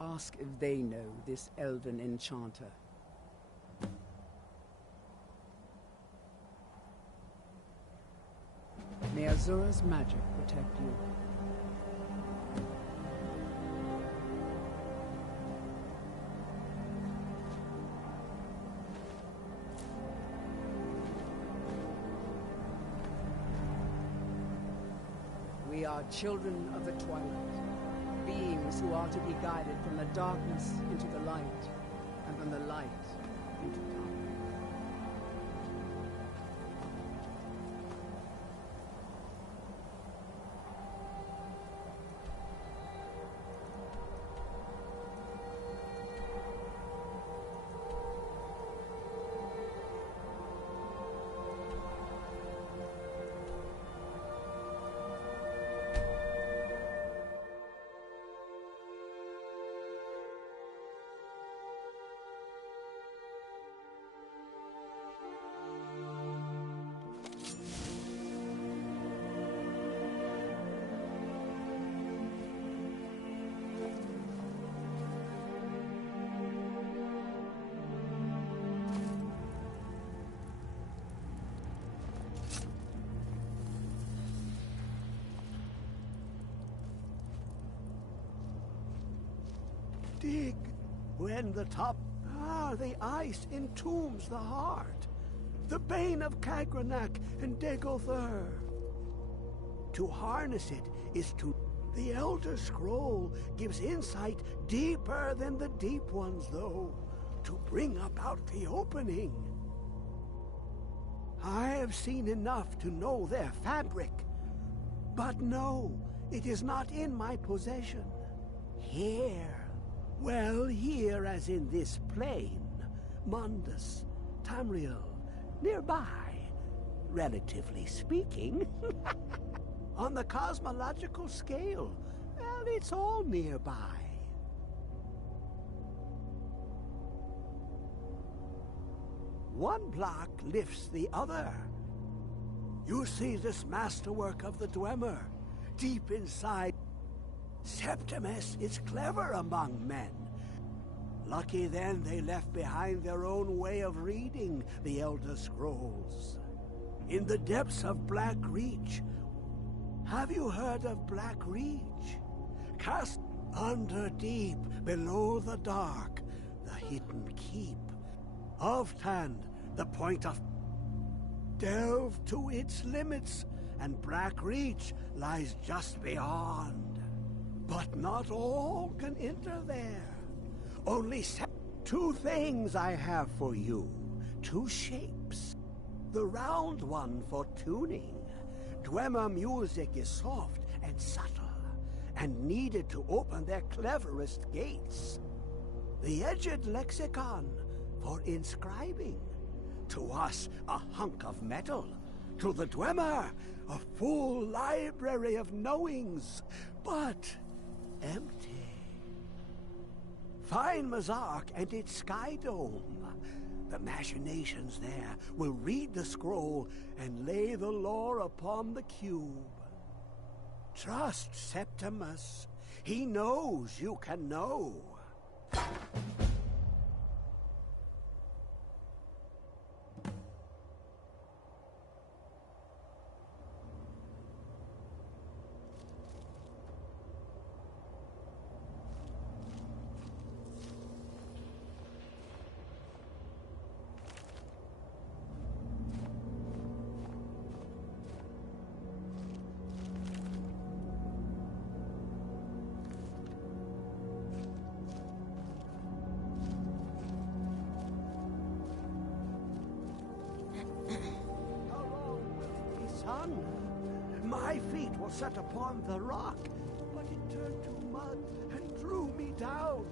Ask if they know this elven enchanter. May Azura's magic protect you. We are children of the Twilight, beings who are to be guided from the darkness into the light, and from the light into darkness. Dig when the top... the ice entombs the heart. The bane of Kagranak and Degolthur. To harness it is to... The Elder Scroll gives insight deeper than the deep ones, though, to bring about the opening. I have seen enough to know their fabric. But no, it is not in my possession. Here. Well, here as in this plain, Mundus, Tamriel, nearby, relatively speaking. On the cosmological scale, well, it's all nearby. One block lifts the other. You see this masterwork of the Dwemer, deep inside. Septimus is clever among men. Lucky then they left behind their own way of reading the Elder Scrolls. In the depths of Black Reach. Have you heard of Black Reach? Cast under deep, below the dark, the hidden keep. Ofthand, the point of... Delve to its limits, and Black Reach lies just beyond. But not all can enter there. Only two things I have for you. Two shapes. The round one for tuning. Dwemer music is soft and subtle, and needed to open their cleverest gates. The edged lexicon for inscribing. To us, a hunk of metal. To the Dwemer, a full library of knowings. But... empty. Find Mazark and its sky dome. The machinations there will read the scroll and lay the lore upon the cube. Trust Septimus. He knows you can know. run. My feet were set upon the rock, but it turned to mud and drew me down.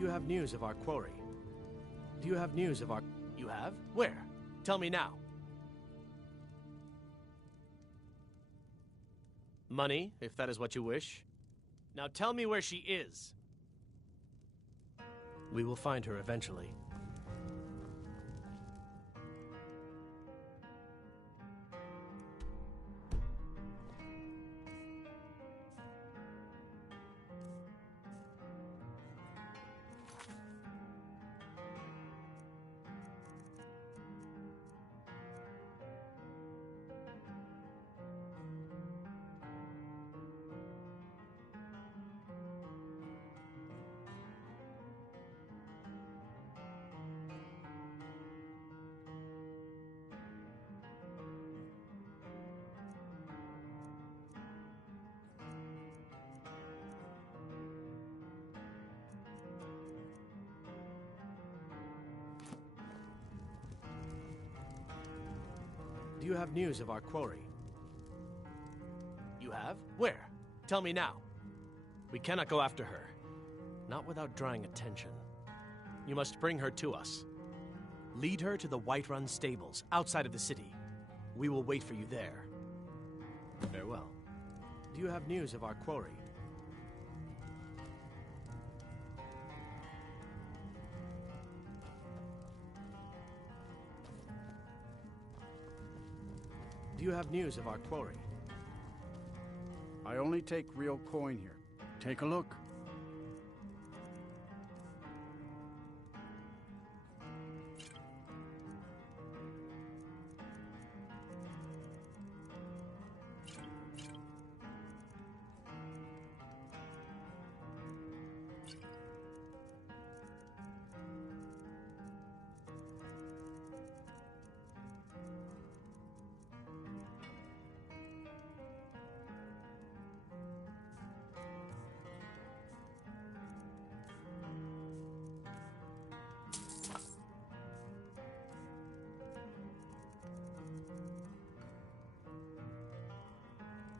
Do you have news of our quarry? Do you have news of our... You have? Where? Tell me now. Money, if that is what you wish. Now tell me where she is. We will find her eventually. Do you have news of our quarry? You have? Where? Tell me now. We cannot go after her. Not without drawing attention. You must bring her to us. Lead her to the Whiterun stables, outside of the city. We will wait for you there. Farewell. Do you have news of our quarry? Do you have news of our quarry? I only take real coin here. Take a look.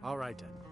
All right, then.